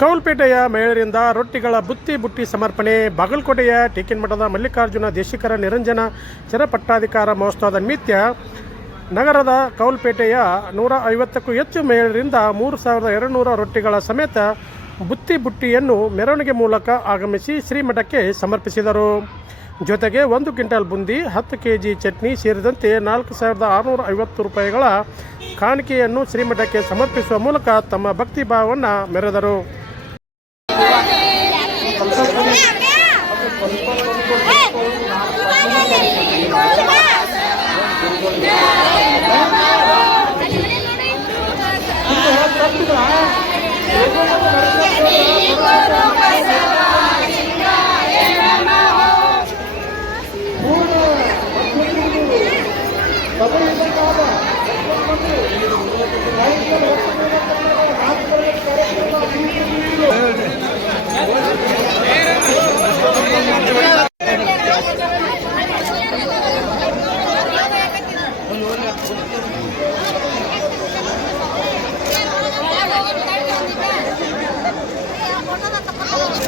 ಕೌಲ್ಪೇಟೆಯ ಮಹಿಳೆಯರಿಂದ ರೊಟ್ಟಿಗಳ ಬುತ್ತಿ ಬುಟ್ಟಿ ಸಮರ್ಪಣೆ, ಬಾಗಲಕೋಟೆಯ ಟೇಕಿನ ಮಠದ ಮಲ್ಲಿಕಾರ್ಜುನ ದೇಶಿಕರ ನಿರಂಜನ ಚರಪಟ್ಟಾಧಿಕಾರ ಮಹೋತ್ಸವದ ನಿಮಿತ್ಯ ನಗರದ ಕೌಲ್ಪೇಟೆಯ ನೂರ ಐವತ್ತಕ್ಕೂ ಹೆಚ್ಚು ಮಹಿಳೆಯರಿಂದ ಮೂರು ಸಾವಿರದ ಎರಡುನೂರ ರೊಟ್ಟಿಗಳ ಸಮೇತ ಬುತ್ತಿ ಬುಟ್ಟಿಯನ್ನು ಮೆರವಣಿಗೆ ಮೂಲಕ ಆಗಮಿಸಿ ಶ್ರೀಮಠಕ್ಕೆ ಸಮರ್ಪಿಸಿದರು. ಜೊತೆಗೆ ಒಂದು ಕ್ವಿಂಟಲ್ ಬುಂದಿ, ಹತ್ತು ಕೆ ಜಿ ಚಟ್ನಿ ಸೇರಿದಂತೆ ನಾಲ್ಕು ಸಾವಿರದ ಆರುನೂರ ಐವತ್ತು ರೂಪಾಯಿಗಳ ಕಾಣಿಕೆಯನ್ನು ಶ್ರೀಮಠಕ್ಕೆ ಸಮರ್ಪಿಸುವ ಮೂಲಕ ತಮ್ಮ ಭಕ್ತಿ ಭಾವವನ್ನು ಮೆರೆದರು. प्रिन्झा मेरा आणा आण not हुला क्छिर गो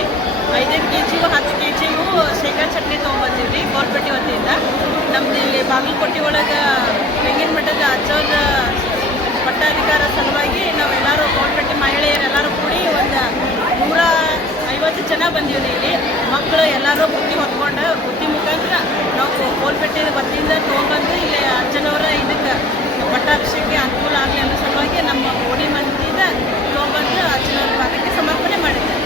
ತೊಗೊಂಬಂದೀವಿ ಐದೈದು ಕೆ ಜಿಗೂ ಹತ್ತು ಕೆ ಜಿಗೂ ಶೇಂಗಾ ಚಟ್ನಿ ತೊಗೊಂಬಂದಿವ್ರಿ ಕೋಲ್ಪೇಟೆ ವತಿಯಿಂದ ನಮ್ದು ಇಲ್ಲಿ ಬಾಗಲಕೋಟೆ ಒಳಗೆ ತೆಂಗಿನ ಮಠದ ಅಜ್ಜವ್ರ ಪಟ್ಟಾಧಿಕಾರ ಸಲುವಾಗಿ ನಾವೆಲ್ಲರೂ ಕೋಲ್ಪೇಟೆ ಮಹಿಳೆಯರೆಲ್ಲರೂ ಕೂಡಿ ಒಂದು ನೂರ ಐವತ್ತು ಜನ ಬಂದೀವಿ ಇಲ್ಲಿ. ಮಕ್ಕಳು ಎಲ್ಲರೂ ಬುತ್ತಿ ಹೊತ್ಕೊಂಡು, ಬುತ್ತಿ ಮುಖಾಂತರ ನಾವು ಗೋಲ್ಪೇಟೆ ವತಿಯಿಂದ ತೊಗೊಂಬಂದು ಇಲ್ಲಿ ಅಜ್ಜನವರ ಇದಕ್ಕೆ ಪಟ್ಟಾಭಿಷೇಕಕ್ಕೆ ಅನುಕೂಲ ಆಗಲಿ ಅನ್ನೋ ಸಲುವಾಗಿ ನಮ್ಮ ಓಣಿ ಮಂದಿಯಿಂದ ತೊಗೊಂಬಂದು ಅಜ್ಜನವರ ಭಾಗಕ್ಕೆ ಸಮರ್ಪಣೆ ಮಾಡಿದ್ದೇವೆ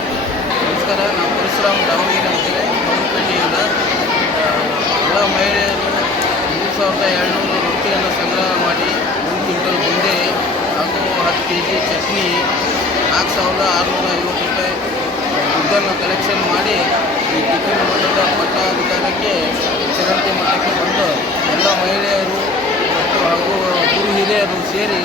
ನಮಸ್ಕಾರ ನಾವು ಪರಶುರಾಮ್ ದಾವಣಗೆರೆ ಅಂತೇಳಿ ಬಾಗಲಕೋಟೆಯಿಂದ ಆ, ಎಲ್ಲ ಮಹಿಳೆಯರು ಮೂರು ಸಾವಿರದ ಏಳ್ನೂರು ರೊಟ್ಟಿಯನ್ನು ಸಂಗ್ರಹ ಮಾಡಿ ಒಂದು ಕ್ವಿಂಟಲ್ ಬುಂದೆ ಹಾಗೂ ಹತ್ತು ಕೆ ಜಿ ಚಟ್ನಿ ನಾಲ್ಕು ಸಾವಿರದ ಆರುನೂರ ಐವತ್ತು ರೂಪಾಯಿ ದುಡ್ಡನ್ನು ಕಲೆಕ್ಷನ್ ಮಾಡಿ ಈ ಟಿಫಿನ್ ಮಠದ ಪಟ್ಟಾಧಿಕಾರಕ್ಕೆ ಚಿರಂತಿ ಮಠಕ್ಕೆ ಬಂದು ಎಲ್ಲ ಮಹಿಳೆಯರು ಮತ್ತು ಹಾಗೂ ಗುರು ಹಿರಿಯರು ಸೇರಿ